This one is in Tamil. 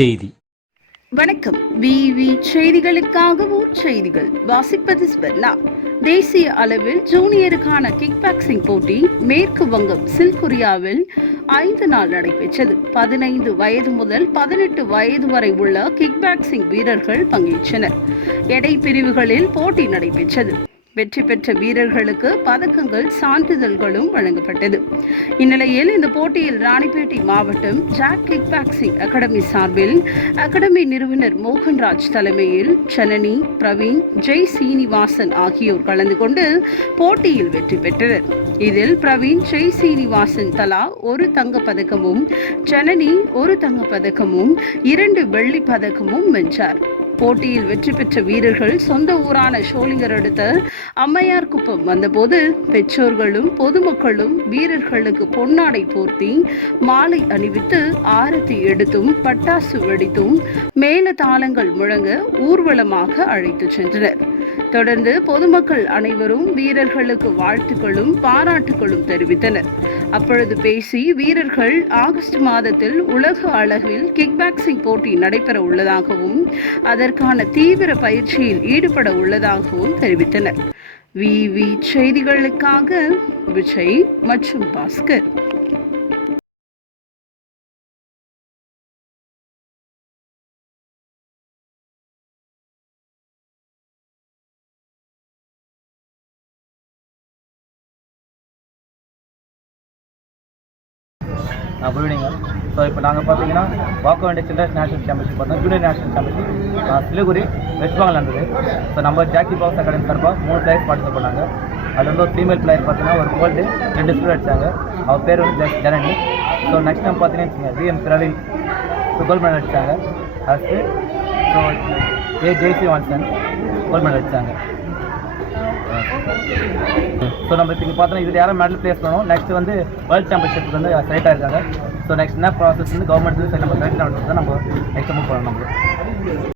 செய்தி. வணக்கம். விவி செய்திகளுக்காக ஊர் செய்திகள். வாசிப்பது ஸ்பெல்லா தேசிய அளவில் ஜூனியருக்கான கிக் பாக்ஸிங் போட்டி மேற்கு வங்கம் சில்குரியாவில் ஐந்து நாள் நடைபெற்றது. பதினைந்து வயது முதல் பதினெட்டு வயது வரை உள்ள கிக் பாக்ஸிங் வீரர்கள் பங்கேற்றனர். எடை பிரிவுகளில் போட்டி நடைபெற்றது. வெற்றி பெற்ற வீரர்களுக்கு பதக்கங்கள் சான்றிதழ்களும் வழங்கப்பட்டது. இந்நிலையில் இந்த போட்டியில் ராணிப்பேட்டை மாவட்டம் ஜாக் கிக் பாக்ஸிங் அகாடமி சார்பில் அகாடமி நிறுவனர் மோகன்ராஜ் தலைமையில் சனனி பிரவீன் ஜெய் சீனிவாசன் ஆகியோர் கலந்து கொண்டு போட்டியில் வெற்றி பெற்றனர். இதில் பிரவீன் ஜெய் சீனிவாசன் தலா ஒரு தங்கப் பதக்கமும் ஜனனி ஒரு தங்கப் பதக்கமும் இரண்டு வெள்ளி பதக்கமும் வென்றார். போட்டியில் வெற்றி பெற்ற வீரர்கள் சொந்த ஊரான ஷோலிங்கர் அடுத்த அம்மையார் குப்பம் வந்தபோது பெற்றோர்களும் பொதுமக்களும் வீரர்களுக்கு பொன்னாடை போர்த்தி மாலை அணிவித்து ஆரத்தி எடுத்தும் பட்டாசு வெடித்தும் மேல தாளங்கள் முழங்க ஊர்வலமாக அழைத்து சென்றனர். தொடர்ந்து பொதுமக்கள் அனைவரும் வீரர்களுக்கு வாழ்த்துக்களும் பாராட்டுகளும் தெரிவித்தனர். அப்பொழுது பேசி வீரர்கள் ஆகஸ்ட் மாதத்தில் உலக அளவில் கிக் பாக்ஸிங் போட்டி நடைபெற உள்ளதாகவும் அதற்கான தீவிர பயிற்சியில் ஈடுபட உள்ளதாகவும் தெரிவித்தனர். விவி செய்திகளுக்காக விஜய் மற்றும் பாஸ்கர். குட் ஈவினிங் ஸோ இப்போ நாங்கள் பார்த்தீங்கன்னா வாக்கோ வேண்டிய சில்ட்ரன்ஸ் நேஷனல் சாம்பியன்ஷிப் பார்த்தோம். Junior national championship Siliguri West Bengal நடந்தது ஸோ நம்ம ஜாக்கி பாக்ஸ் அகாடமி சார்பாக மூணு பிளேயர்ஸ் பார்ட்டிசிபேட் பண்ணாங்க. அதில் வந்து ஒரு ஃபீமேல் பிளேயர் பார்த்தீங்கன்னா ஒரு கோல்டு ரெண்டு ஸ்கூல் அடிச்சாங்க. அவர் பேர் வந்து ஜெஸ் ஜனனி ஸோ நெக்ஸ்ட் டைம் பார்த்தீங்கன்னா VM Praveen so gold medal அடித்தாங்க அடுத்து ஸோ ஏ ஜெய்சி வான்சன் கோல்ட் மெடல் அடித்தாங்க ஸோ நம்ம இப்போ பார்த்தோன்னா இதில் யாரும் மெடல் பிளேஸ் பண்ணணும். நெக்ஸ்ட் வந்து வேர்ல்ட் சாம்பியன்ஷிப் வந்து செலக்ட் ஆயிருக்காங்க. ஸோ நெக்ஸ்ட் என்ன ப்ராசஸ் வந்து கவர்மெண்ட் நம்ம செலக்ட் பண்ணுறது நம்ம நெக்ஸ்ட் மூவ் பண்ணணும் நம்ம